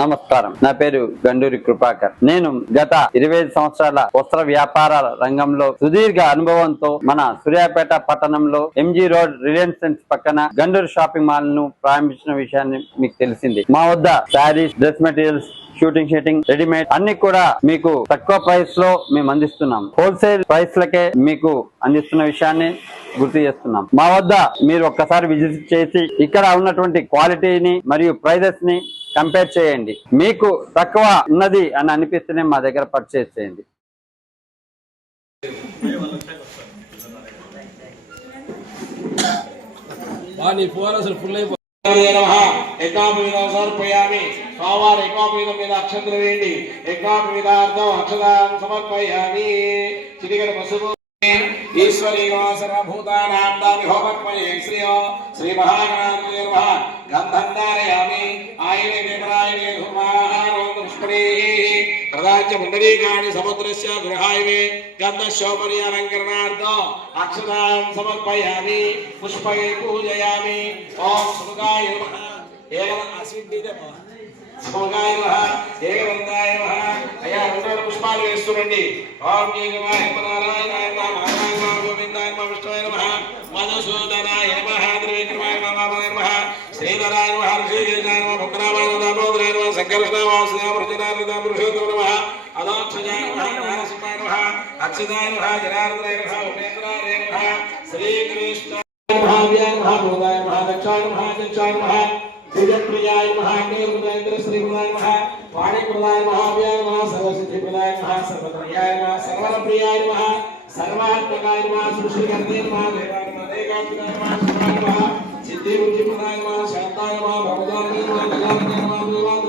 నమస్కారం. నా పేరు గండూరి కృపాకర్. నేను గత 25 సంవత్సరాల వస్త్ర వ్యాపారాల రంగంలో సుదీర్ఘ అనుభవంతో మన సూర్యాపేట పట్టణంలో ఎంజీ రోడ్ రిలయన్స్ ట్రెండ్స్ పక్కన గండూరి షాపింగ్ మాల్ ను ప్రారంభించిన విషయాన్ని మీకు తెలిసింది. మా వద్ద saris, dress materials, shooting readymade అన్ని కూడా మీకు తక్కువ ప్రైస్ లో మేము అందిస్తున్నాం. హోల్సేల్ ప్రైస్ లకే మీకు అందిస్తున్న విషయాన్ని గుర్తు చేస్తున్నాం. మా వద్ద మీరు ఒక్కసారి విజిట్ చేసి ఇక్కడ ఉన్నటువంటి క్వాలిటీని మరియు ప్రైజెస్ ని కంపేర్ చేయండి. మీకు తక్కువ ఉన్నది అని అనిపిస్తేనే మా దగ్గర పర్చేస్ చేయండి. సమర్పయామి. స్వామివారి ఏకాపీఠం మీద అక్షంతలు వేయండి. ఏకాపీఠార్థం అక్షతాం సమర్పయామి. చిటికెన పసుపు ఈశ్వరీ సర్వభూతానాం దామి హోమక్మయే శ్రీ మహాగణాధిపతయే నమః. గంధం ధారయామి. ఆయనే దేవరాయనే ధూమాహారం పుష్పణేః ప్రదాచ్య మండలీకాని సముద్రస్య గృహాయవే గంధశోభని అలంకరణార్థం అక్షతాం సమర్పయామి. పుష్పై పూజయామి. ఓం సుముఖాయ నమః. ఏవం అసిద్ధిదే సుముఖాయ నమః. ఏకదంతాయ నమః. అయ్యా రెండు పుష్పాలు వేస్తురండి. ఓం ఏకవాయ నారాయణాయ నమః. గోవిందాయ నమః. విష్ణువే నమః. మధుసూదనాయ నమః. త్రివిక్రమాయ నమః. శ్రీధరాయ నమః. ఋషికేశాయ నమః. భద్రాయ నమః. దామోదరాయ నమః. సంకర్షణాయ వాసుదేవ ప్రజనాయ పురుషోత్తమ నమః. అదాక్షజాయ నమః. నారసింహాయ నమః. అక్షదాయ నమః. జనార్దనాయ నమః. ఉపేంద్రాయ నమః. శ్రీకృష్ణ నమః. వ్యాయ నమః. బోధాయ నమః. దక్షాయ నమః. దక్షాయ నమః. శ్రీప్రియాయ నమః. అగ్నిరుద్రేంద్ర శ్రీప్రదాయ నమః. వాణిప్రదాయ నమః. వ్యాయ నమః. సర్వసిద్ధిప్రదాయ నమః. సర్వప్రియాయ నమః. సర్వప్రియాయ నమః. సర్వాత్మకాయ నమః. సృష్టికర్తే నమః. దేవాయ నమః. దేకాత్మకాయ నమః. శివాయ నమః. సిద్ధి బుద్ధిప్రదాయ నమః. శాంతాయ నమః. భవదాయ నమః. గజానన నమః. దేవాయ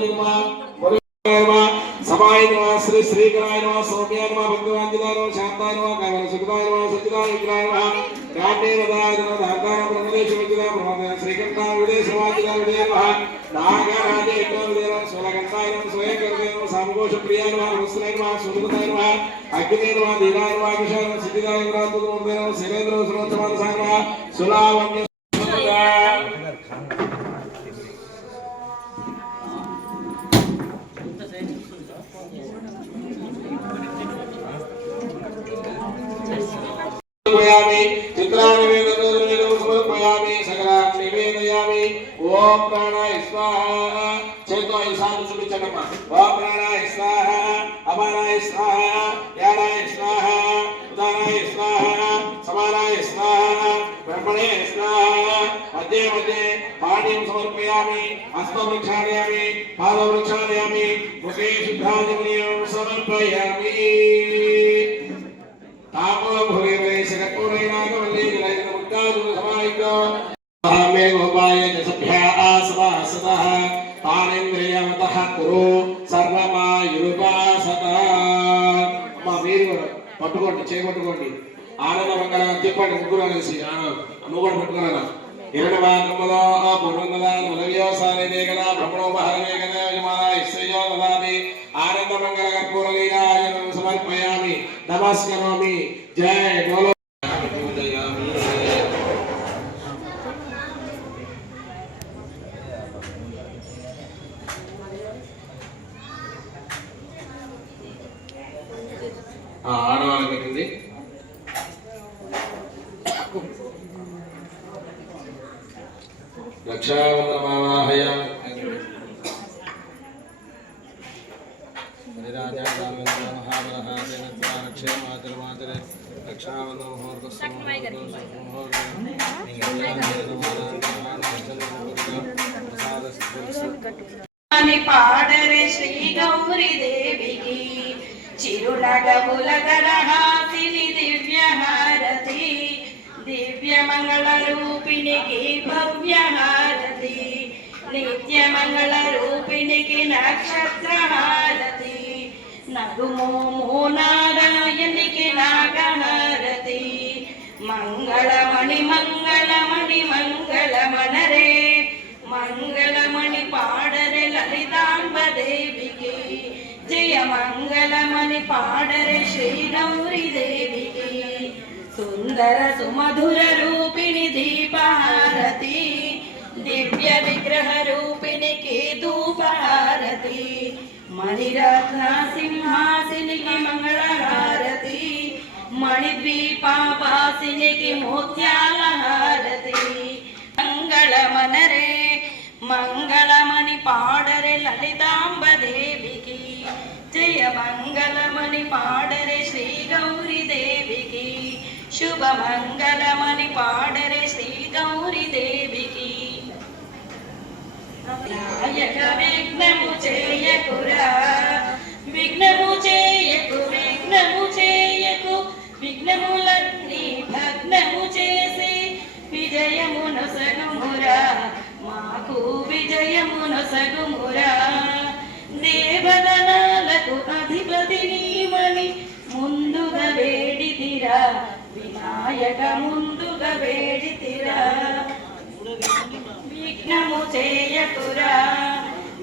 నమః. సమాయ నమః. శ్రీ శ్రీకరాయ నమః. సౌమ్యాయ నమః. భక్తవాంజలాయ నమః. శాంతాయ నమః. కైవల సుఖదాయ నమః. సత్యదాయ విగ్రహాయ నమః. కాటే వదాయ నమః. ధాతాయ బ్రహ్మదేశ విద్యాయ బ్రహ్మదేవ శ్రీకంఠాయ విదేశ వాంజలాయ విదేయ నమః. నాగరాజే విదేయ నమః. స్వలకంఠాయ నమః. స్వయంకర్తే నమః. సామకోశ ప్రియాయ నమః. వస్త్రాయ నమః. సుమృతాయ నమః. అగ్నిదే నమః. దీనాయ నమః. విషాయ నమః. సిద్ధిదాయ నమః. తుమృతే నమః. శైలేంద్ర సురోత్తమానసాయ నమః. సులావణ్య చిత్రాన్ని సమర్పయామి. సకలాన్ని నివేదయామి. ఓం ప్రాణాయ స్వాహ. చేతో ఈశాన్యం చూపించండమ్మా. ఓం ప్రాణాయ స్వాహ. అపానాయ స్వాహ. యానాయ స్వాహ. ఉదానాయ స్వాహ. సమానాయ స్వాహ. బ్రహ్మణే స్వాహ. మధ్య మధ్య పాణ్యం సమర్పయామి. హస్తం ప్రక్షాళయామి. పాదం ప్రక్షాళయామి. ముఖే శుద్ధాంజలిం సమర్పయామి. తాపో భూయే శకపూరైనాగవల్లి జలైన ముక్తాదు సమాయితో మే గోపాయ సభ్యా ఆసవాసతః తానేంద్రియమతః కురు సర్వమాయురుపాసత. అమ్మా మీరు కూడా పట్టుకోండి, చేపట్టుకోండి. ఆనంద మంగళ తిప్పండి. ముగ్గురు కలిసి అమ్మ కూడా పట్టుకోరా. హిరణ్యవాగములో పూర్వంగదా ములవ్యోసానే కదా భ్రమణోపహరణే కదా యజమాన ఇస్సయో దదాతి. ఆనంద మంగళ కర్పూరలీలాయ సమర్పయామి. నమస్కరోమి. జై బోలో. ఆడవాళ్ళకి పెట్టింది. రక్షాబంధమావాహయామి. పాడరే శ్రీ గౌరీ దేవికి చిరునగములగరహాసిని దివ్యహారతి. దివ్య మంగళ రూపిణికి భవ్య హారతి. నిత్య మంగళ రూపిణికి నక్షత్ర హారతి. నగుమోమో నారాయణికి నాగహారతి. మంగళమణి మంగళమణి మంగళమనరే. మంగళమణి పాడరే లలితాంబ దేవికి. జయ మంగళమణి పాడరే శ్రీ గౌరీ దేవికి. సుందర సుమధుర రూపిణి దీపహారతి. దివ్య విగ్రహ రూపిణికి ధూపహారతి. మణిరత్న సింహాసినికి మంగళహారతి, మణిద్వీపాసినికి మోత్యాల హారతి. మంగళమనరే మంగళమణి పాడరే లలితాంబ దేవికి, జయ మంగళమణి పాడరే శ్రీ గౌరీ దేవికి, శుభ మంగళమణి పాడరే శ్రీ గౌరీ దేవికి. వినాయక విఘ్నము చేయకురా, విఘ్నము చేయకు, విఘ్నము చేయకు, విఘ్నములన్నీ భగ్నము చేసి విజయమును సగుమురా, మాకు విజయమును సగుమురా. దేవగణాలకు అధిపతి నీమని ముందుగా వేడితిరా, వినాయక ముందుగా వేడితిరా. విఘ్నము చేయకురా,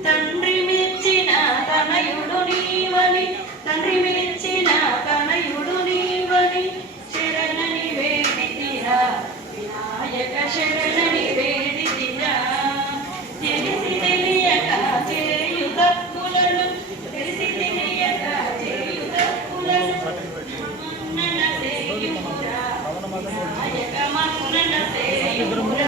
తండ్రి మెచ్చిన తనయుడు నీవని, తండ్రి మెచ్చిన తనయుడు నీవని శరణని వేడితిరా, వినాయక శరణని వేడితిరా. తెలిసి తెలియక చేయు తప్పులను, తెలిసి తెలియక చేయు తప్పులను మన్నన చేయుమురా, వినాయక మన్నన చేయుమురా.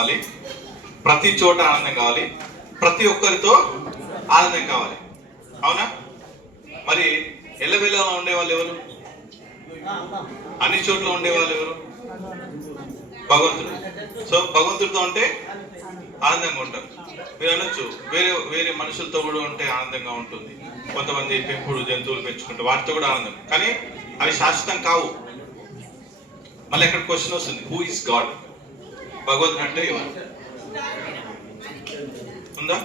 కావాలి, ప్రతి చోట ఆనందం కావాలి, ప్రతి ఒక్కరితో ఆనందం కావాలి. అవునా? మరి ఎల్లవెల్లా ఉండేవాళ్ళు ఎవరు? అన్ని చోట్ల ఉండేవాళ్ళు ఎవరు? భగవంతుడు. సో భగవంతుడితో ఉంటే ఆనందంగా ఉంటారు. మీరు అనొచ్చు వేరే వేరే మనుషులతో కూడా ఉంటే ఆనందంగా ఉంటుంది, కొంతమంది పెంపుడు జంతువులు పెంచుకుంటే వాటితో కూడా ఆనందం, కానీ అవి శాశ్వతం కావు. మళ్ళీ అక్కడ క్వశ్చన్ వస్తుంది, హూ ఇస్ గాడ్? భగవంతుడు అంటే ఎవరు ఉందా?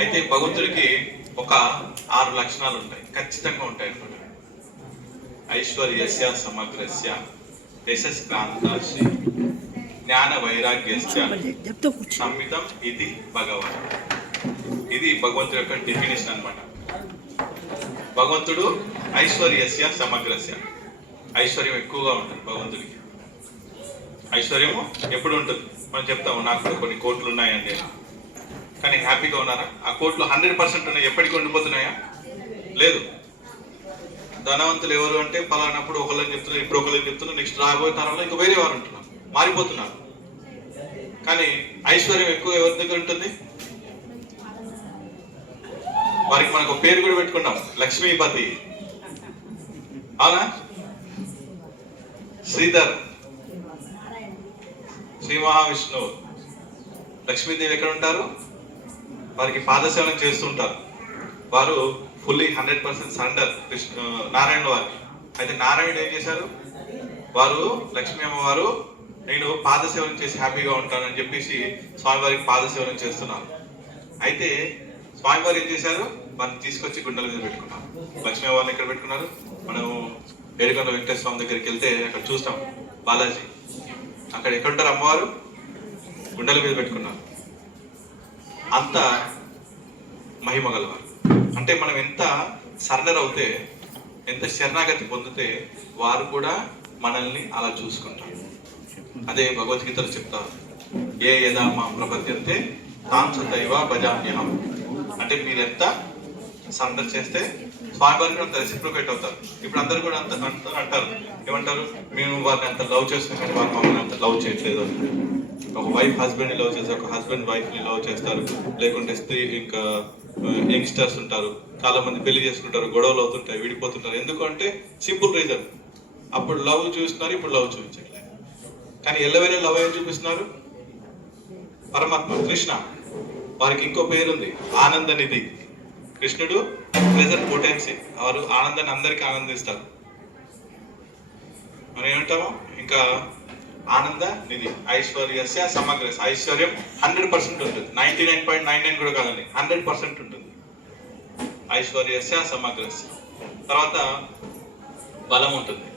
అయితే భగవంతుడికి ఒక 6 లక్షణాలు ఉంటాయి, ఖచ్చితంగా ఉంటాయి అన్నమాట. ఐశ్వర్యస్య సమగ్రస్య యశస్కాంతశ్రీ జ్ఞాన వైరాగ్యస్య సంహితం ఇది భగవాన్. ఇది భగవంతుడి యొక్క డెఫినేషన్ అన్నమాట. భగవంతుడు ఐశ్వర్యస్య సమగ్రస్య, ఐశ్వర్యం ఎక్కువగా ఉంటుంది భగవంతుడికి. ఐశ్వర్యము ఎప్పుడు ఉంటుంది? మనం చెప్తాము నాకు కొన్ని కోట్లు ఉన్నాయండి, కానీ హ్యాపీగా ఉన్నారా? ఆ కోట్లు 100% ఉన్నాయి, ఎప్పటికీ ఉండిపోతున్నాయా? లేదు. ధనవంతులు ఎవరు అంటే పలానప్పుడు ఒకళ్ళని చెప్తున్నారు, ఇప్పుడు ఒకళ్ళని చెప్తున్నారు, నెక్స్ట్ రాబోయే తరంలో ఇంకా వేరే వారు ఉంటున్నారు, మారిపోతున్నారు. కానీ ఐశ్వర్యం ఎక్కువ ఎవరి దగ్గర ఉంటుంది? వారికి మనకు పేరు కూడా పెట్టుకున్నాం, లక్ష్మీపతి. అవునా? శ్రీధర్, శ్రీ మహావిష్ణువు, లక్ష్మీదేవి ఎక్కడ ఉంటారు? వారికి పాదసేవనం చేస్తుంటారు. వారు ఫుల్లీ 100% సరెండర్ నారాయణ వారికి. అయితే నారాయణుడు ఏం చేశారు? వారు లక్ష్మీ అమ్మవారు నేను పాదసేవనం చేసి హ్యాపీగా ఉంటానని చెప్పేసి స్వామివారికి పాదసేవనం చేస్తున్నారు. అయితే స్వామివారు ఏం చేశారు? వారిని తీసుకొచ్చి గుండెల మీద పెట్టుకున్నారు. లక్ష్మీ అమ్మవారిని ఎక్కడ పెట్టుకున్నారు? మనం ఏడుకొండ వెంకటేశ్వర స్వామి దగ్గరికి వెళ్తే అక్కడ చూస్తాం బాలాజీ, అక్కడ ఎక్కడుంటారు అమ్మవారు? గుండెల మీద పెట్టుకున్నారు. అంత మహిమ గలవారు. అంటే మనం ఎంత సరెండర్ అవుతే, ఎంత శరణాగతి పొందితే వారు కూడా మనల్ని అలా చూసుకుంటారు. అదే భగవద్గీతలో చెప్తారు, ఏ యదా మా ప్రపద్యంతే తాం సదైవ భజామ్యహం. అంటే మీరు ఎంత సరెండర్ చేస్తే స్వామివారికి కూడా అంత రెసిప్రోకేట్ అవుతారు. ఇప్పుడు అందరు కూడా అంత అంటారు, ఏమంటారు? మేము వారిని అంత లవ్ చేస్తున్నాం కానీ వారు మమ్మల్ని అంత లవ్ చేయట్లేదు. ఒక వైఫ్ హస్బెండ్ని లవ్ చేస్తారు, ఒక హస్బెండ్ వైఫ్ని లవ్ చేస్తారు, లేకుంటే స్త్రీ ఇంకా యంగ్స్టర్స్ ఉంటారు, చాలా మంది పెళ్లి చేసుకుంటారు, గొడవలు అవుతుంటాయి, విడిపోతుంటారు. ఎందుకంటే సింపుల్ రీజన్, అప్పుడు లవ్ చూస్తున్నారు, ఇప్పుడు లవ్ చూపించట్లేదు. కానీ ఎల్లవేళ లవ్ ఏం చూపిస్తున్నారు? పరమాత్మ కృష్ణ. వారికి ఇంకో పేరుంది, ఆనంద నిధి. కృష్ణుడు ప్లెజర్ పొటెన్సీ, వారు ఆనందాన్ని అందరికీ ఆనందిస్తారు. మనం ఏమంటాము? ఇంకా ఆనంద నిధి. ఐశ్వర్యస్య సమగ్ర, ఐశ్వర్యం 100% ఉంటుంది, 99.99 కూడా కాదండి, 100% ఉంటుంది. ఐశ్వర్యస్య సమగ్రస్య. తర్వాత బలం ఉంటుంది.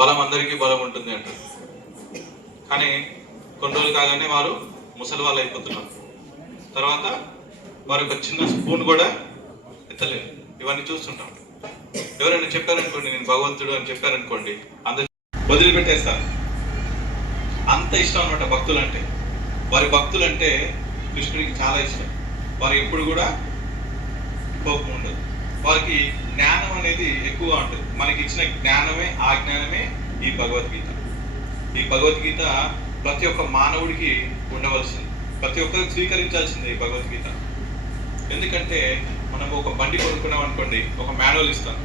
బలం అందరికీ బలం ఉంటుంది అంటారు, కానీ కొన్ని రోజులు కాగానే వారు ముసలి వాళ్ళు అయిపోతున్నారు. తర్వాత వారు ఒక చిన్న స్పూన్ కూడా ఎత్తలేరు. ఇవన్నీ చూస్తుంటాం. ఎవరైనా చెప్పారనుకోండి నేను భగవంతుడు అని చెప్పారనుకోండి, అందరు వదిలిపెట్టేస్తారు. అంత ఇష్టం అనమాట భక్తులంటే. వారి భక్తులంటే కృష్ణుడికి చాలా ఇష్టం. వారు ఎప్పుడు కూడా కోపం ఉండదు. వారికి జ్ఞానం అనేది ఎక్కువగా ఉంటుంది. మనకి ఇచ్చిన జ్ఞానమే, ఆ జ్ఞానమే ఈ భగవద్గీత. ఈ భగవద్గీత ప్రతి ఒక్క మానవుడికి ఉండవలసింది, ప్రతి ఒక్కరికి స్వీకరించాల్సిందే ఈ భగవద్గీత. ఎందుకంటే మనం ఒక బండి కొనుక్కున్నాం అనుకోండి, ఒక మాన్యువల్ ఇస్తాం.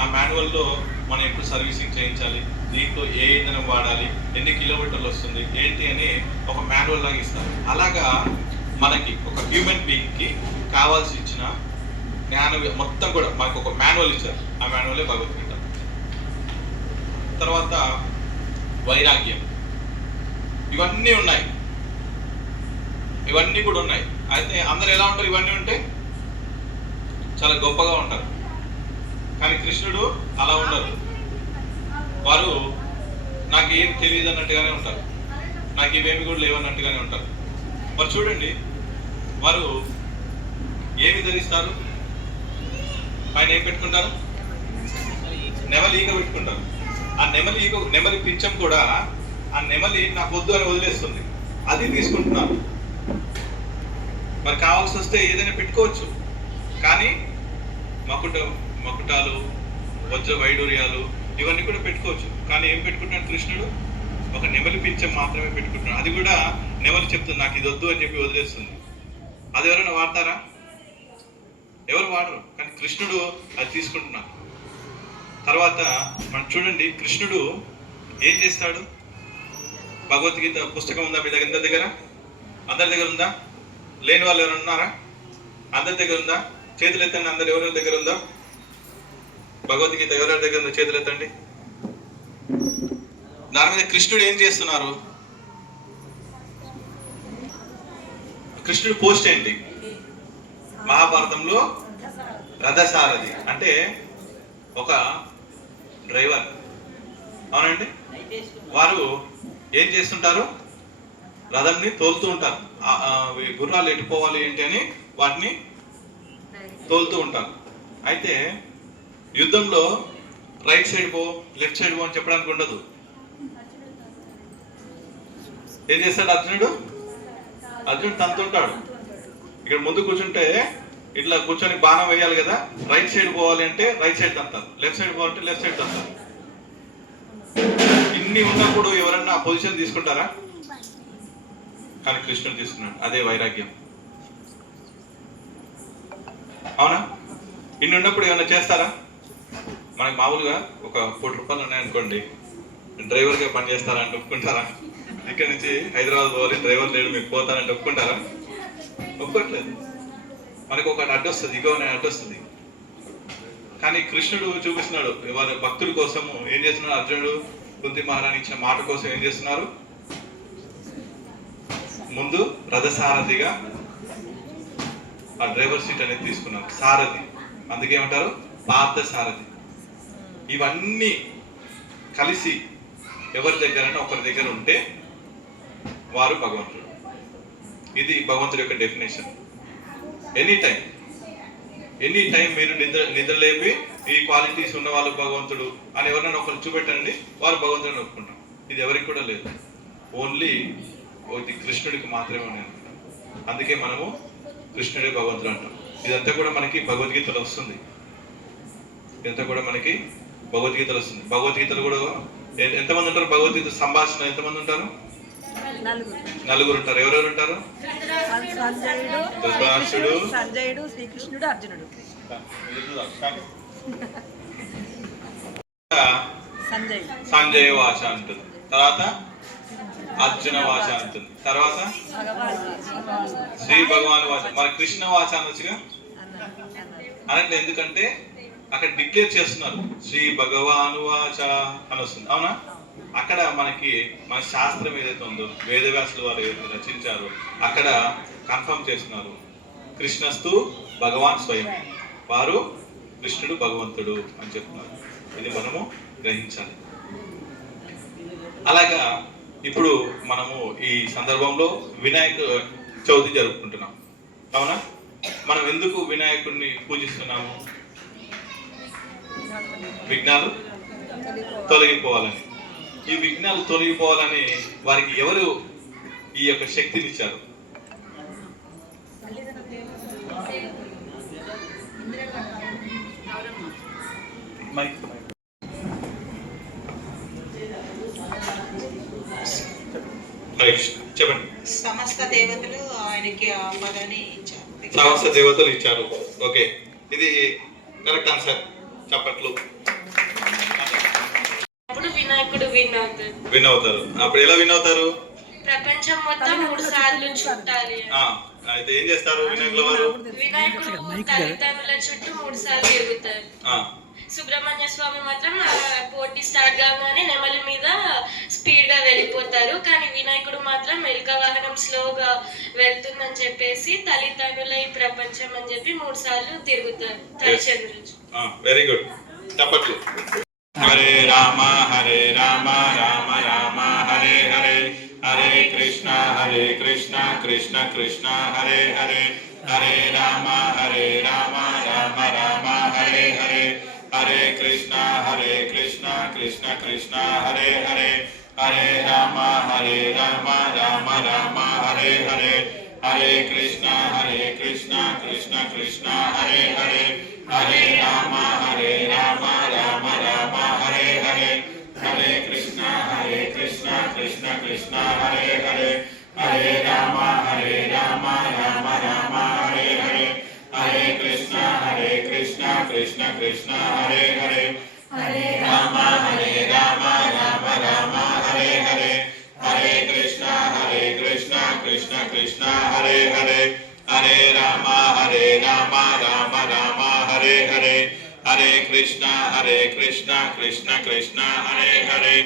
ఆ మాన్యువల్లో మనం ఎప్పుడు సర్వీసింగ్ చేయించాలి, దీంట్లో ఏ ఇంధనం వాడాలి, ఎన్ని కిలోమీటర్లు వస్తుంది ఏంటి అని ఒక మాన్యువల్ లాగా ఇస్తాం. అలాగా మనకి ఒక హ్యూమన్ బీయింగ్కి కావాల్సి ఇచ్చిన జ్ఞానం మొత్తం కూడా మనకు ఒక మాన్యువల్ ఇచ్చారు. ఆ మాన్యువలే భగవద్గీత. తర్వాత వైరాగ్యం, ఇవన్నీ ఉన్నాయి, ఇవన్నీ కూడా ఉన్నాయి. అయితే అందరు ఎలా ఉంటారు? ఇవన్నీ ఉంటే చాలా గొప్పగా ఉంటారు. కానీ కృష్ణుడు అలా ఉండరు. వారు నాకు ఏం తెలియదు అన్నట్టుగానే ఉంటారు, నాకు ఇవేమి కూడా లేవన్నట్టుగానే ఉంటారు. మరి చూడండి, వారు ఏమి ధరిస్తారు? పైన ఏం పెట్టుకుంటారు? నెమలి ఈక పెట్టుకుంటారు. ఆ నెమలి పిచ్చం కూడా ఆ నెమలి నాకు వద్దు అని వదిలేస్తుంది, అది తీసుకుంటున్నారు. మరి కావాల్సి వస్తే ఏదైనా పెట్టుకోవచ్చు, కానీ మకుటాలు, వజ్ర వైడూర్యాలు ఇవన్నీ కూడా పెట్టుకోవచ్చు. కానీ ఏం పెట్టుకుంటాడు కృష్ణుడు? ఒక నెమలి పింఛం మాత్రమే పెట్టుకుంటున్నాడు. అది కూడా నెమలి చెప్తుంది నాకు ఇది వద్దు అని చెప్పి వదిలేస్తుంది. అది ఎవరైనా వాడతారా? ఎవరు వాడరు. కానీ కృష్ణుడు అది తీసుకుంటున్నాడు. తర్వాత మనం చూడండి, కృష్ణుడు ఏం చేస్తాడు? భగవద్గీత పుస్తకం ఉందా మీ దగ్గర? అందరి దగ్గర ఉందా? లేని వాళ్ళు ఎవరు ఉన్నారా? అందరి దగ్గర ఉందా? చేతులు ఎత్తండి. అందరు ఎవరెవరి దగ్గర ఉందా భగవద్గీత? ఎవరెవరి దగ్గర ఉందో చేతులు ఎత్తండి. దాని మీద కృష్ణుడు ఏం చేస్తున్నారు? కృష్ణుడు పోస్ట్ ఏంటి? మహాభారతంలో రథసారథి అంటే ఒక డ్రైవర్. అవునండి, వారు ఏం చేస్తుంటారు? రథంని తోలుతూ ఉంటారు. గుర్రాలు ఎట్టుకోవాలి ఏంటి అని వాటిని తోలుతూ ఉంటారు. అయితే యుద్ధంలో రైట్ సైడ్ పో, లెఫ్ట్ సైడ్ పో అని చెప్పడానికి ఉండదు. ఏం చేస్తాడు అర్జునుడు? తంతుంటాడు. ఇక్కడ ముందు కూర్చుంటే ఇట్లా కూర్చొని బాణం వేయాలి కదా. రైట్ సైడ్ పోవాలి అంటే రైట్ సైడ్ తంతారు, లెఫ్ట్ సైడ్ పోవాలంటే లెఫ్ట్ సైడ్ తంతారు. ఇన్ని ఉన్నప్పుడు ఎవరన్నా ఆ పొజిషన్ తీసుకుంటారా? కానీ కృష్ణుడు తీసుకున్నాడు. అదే వైరాగ్యం. అవునా? ఇన్ని ఉన్నప్పుడు ఏమైనా చేస్తారా? మనకి మామూలుగా ఒక ₹1,00,000 ఉన్నాయనుకోండి, డ్రైవర్గా పని చేస్తారా అంటే ఒప్పుకుంటారా? ఇక్కడ నుంచి హైదరాబాద్ పోవాలి, డ్రైవర్ లేడు, మీకు పోతానంటే ఒప్పుకుంటారా? ఒప్పుకోట్లేదు. మనకు ఒక అడ్డొస్తుంది, ఇగో అనే అడ్డొస్తుంది. కానీ కృష్ణుడు చూపిస్తున్నాడు వారి భక్తుల కోసము ఏం చేస్తున్నాడు. అర్జునుడు కుంతి మహారాణి ఇచ్చిన మాట కోసం ఏం చేస్తున్నారు? ముందు రథసారథిగా ఆ డ్రైవర్ సీట్ అనేది తీసుకున్నారు. సారథి, అందుకే ఏమంటారు? పార్థ సారథి. ఇవన్నీ కలిసి ఎవరి దగ్గర ఒకరి దగ్గర ఉంటే వారు భగవంతుడు. ఇది భగవంతుడి యొక్క డెఫినేషన్. ఎనీ టైం మీరు నిద్రలేపి ఈ క్వాలిటీస్ ఉన్న వాళ్ళు భగవంతుడు అని ఎవరైనా ఒకరు చూపెట్టండి, వారు భగవంతుడిని ఒప్పుకుంటాం. ఇది ఎవరికి కూడా లేదు. ఓన్లీ ఇది కృష్ణుడికి మాత్రమే ఉన్నది. అందుకే మనము కృష్ణుడే భగవంతుడు అంటాం. ఇదంతా కూడా మనకి భగవద్గీతలో వస్తుంది. భగవద్గీతలో కూడా ఎంతమంది ఉంటారు? భగవద్గీత సంభాషణ ఎంతమంది ఉంటారు? నలుగురు ఉంటారు. ఎవరెవరు ఉంటారు? సంజయుడు, శ్రీకృష్ణుడు, అర్జునుడు. సంజయ వాచ అంటుంది, తర్వాత అర్జున వాచ అంటుంది, తర్వాత శ్రీ భగవాన్ వాచ. మరి కృష్ణ వాచ అనొచ్చుగా? అనంటే ఎందుకంటే అక్కడ డిక్లేర్ చేస్తున్నారు శ్రీ భగవాను వాచ అని వస్తుంది. అవునా? అక్కడ మనకి మన శాస్త్రం ఏదైతే ఉందో, వేదవ్యాసులు వారు ఏదైతే రచించారో అక్కడ కన్ఫర్మ్ చేస్తున్నారు. కృష్ణస్తు భగవాన్ స్వయం, వారు కృష్ణుడు భగవంతుడు అని చెప్తున్నారు. ఇది మనము గ్రహించాలి. అలాగా ఇప్పుడు మనము ఈ సందర్భంలో వినాయక చవితి జరుపుకుంటున్నాం. అవునా? మనం ఎందుకు వినాయకుడిని పూజిస్తున్నాము? విఘ్నాలు తొలగిపోవాలని. ఈ విఘ్నాలు తొలగిపోవాలని వారికి ఎవరు ఈ యొక్క శక్తిని ఇచ్చారు? చెప్పండి. సమస్త దేవతలు ఆయనకి ఆ పదాన్ని ఇచ్చారు. సమస్త దేవతలు ఇచ్చారు. ఓకే, ఇది కరెక్ట్ ఆన్సర్. చప్పట్లు. అప్పుడు వినాయకుడు విన్ అవుతారు. అప్పుడు ఎలా విన్ అవుతారు? ప్రపంచం మొత్తం 3 సార్లు చుట్టాలి. అయితే ఏం చేస్తారు వినాయకుల వారు? వినాయకుడు తల్లిదండ్రుల చుట్టూ 3 సార్లు తిరుగుతారు. సుబ్రహ్మణ్య స్వామి మాత్రం పోటీ స్టార్ట్ కాగానే నెమలి మీద స్పీడ్ గా వెళ్ళిపోతారు. కానీ వినాయకుడు మాత్రం మెల్క వాహనం స్లోగా వెళ్తుందని చెప్పేసి తల్లిదండ్రుల ఈ ప్రపంచం అని చెప్పి 3 సార్లు తిరుగుతారు తల్లిదండ్రులు. Very good. చప్పట్లు. హరే రామ రామ రామ హరే హరే, హరే కృష్ణ కృష్ణ కృష్ణ హరే హరే, హరే రామ రామ రామ హరే హరే, హరే కృష్ణ కృష్ణ కృష్ణ హరే హరే, హరే రామ రామ రామ హరే హరే, హరే కృష్ణ కృష్ణ కృష్ణ హరే హరే, హరే రామ రామ రామ హరే హరే, హరే కృష్ణ కృష్ణ కృష్ణ హరే హరే హరే రామ రామ రామ హరే హరే హరే కృష్ణ కృష్ణ కృష్ణ హరే హరే హరే రామ రామ రామ హరే హరే హరే కృష్ణ కృష్ణ కృష్ణ హరే హరే హరే రామ రామ రామ హరే హరే హరే కృష్ణ కృష్ణ కృష్ణ హరే హరే